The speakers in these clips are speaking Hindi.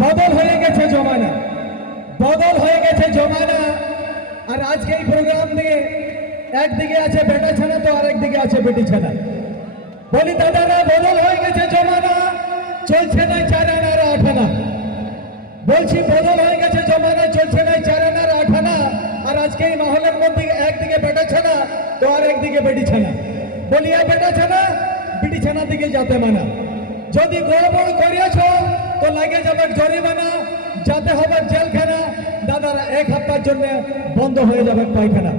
বদল হয়ে গেছে জমানা, বদল হয়ে গেছে জমানা। আর আজকে এই প্রোগ্রাম দিয়ে একদিকে আছে বেটা ছানা তো আরেকদিকে আছে বেটি ছানা। বলি দাদারা, বদল হয়ে গেছে জমানা, চলছে না 4 আনার 8 আনা। বলছি বদল হয়ে গেছে জমানা, চলছে না 4 আনার 8 আনা। আর আজকে এই মহলের মধ্যে একদিকে বেটা ছানা তো আর একদিকে বেটি ছানা। বলি বেটা ছানা বেটি ছানার দিকে যেতে মানা। যদি গড়বড় করিয়াছ তো লাগে যাবে জরিমানা, যাতে হবে জেলখানা। দাদারা 1 সপ্তাহের জন্য বন্ধ হয়ে যাবে পায়খানা।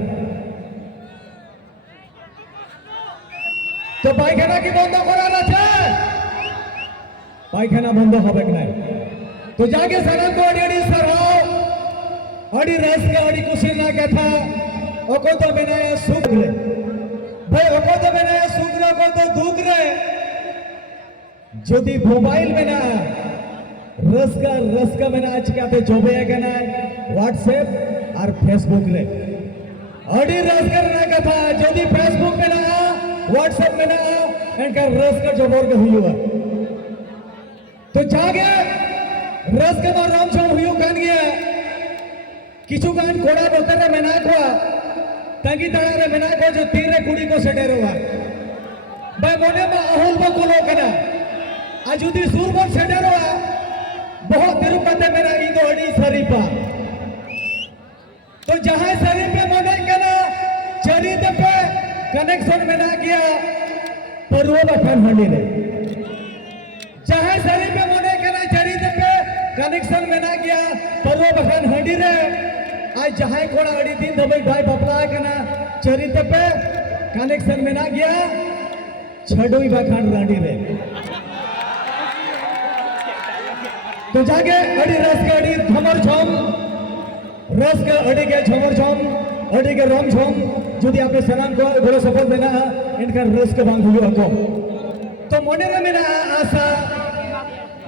তো পায়খানা কি বন্ধ করার আছে? পায়খানা বন্ধ হবে না। तो जाके सगन को अड़ी सरहाओ, अड़ी रस के अड़ी कुछ ना कथा। ओको तो बनाया सुख रे भाई, ओको तो बनाया सुख रे, ओको तो दुख रे। যদি মোবাইল में ना रस का में ना आज क्या थे जोबे है ना व्हाट्सएप और फेसबुक रे अड़ी रस करना कथा। যদি फेसबुक में ना व्हाट्सएप में ना इनका रस का जोबर के हुआ तो जागे रस के बाद राम छम हुई कान गया किचु कान कोड़ा बोलते रे मेना को ताकि तड़ा रे मेना को जो तीर रे कुड़ी को सेटे हुआ भाई मोने में अहुल बो को लोकना आजुदी सुर बो सेटे हुआ बहुत तिरुपति मेरा ईदो अड़ी सरीपा। तो जहां सरीपे मोने कना चरित पे कनेक्शन में ना गया परवो बखन हंडी रे। जहां सरीपे मोने कना चरित पे कनेक्शन में ना गया परवो बखन हंडी रे। आज जहां कोड़ा अड़ी दिन दबाई भाई बपला कना चरित पे कनेक्शन में ना गया छडोई बखन रांडी रे। तो जाके अड़ी रस के अड़ी झमर झम, रस के अड़ी के झमर झम, अड़ी के रम झम। যদি আপনি সালাম को বড় সফল দেনা इनका रस के बांग हुआ को तो मोने रे मेना आशा,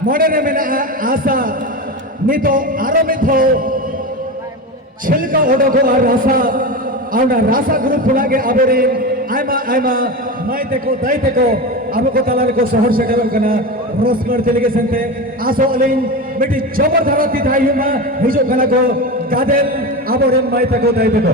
मोने रे मेना आशा नी तो आरो में थो छिलका ओडो को आ रासा आवना रासा ग्रुप खुला के आबेरे आयमा आयमा माय तेको दाई तेको अब को तलार को शहर से करो कना रोजगार डेलीगेशन थे आसो अलिन बेटी जबर धराती थाई हुमा हिजो कना को गादेल आबोरे माय तेको दाई तेको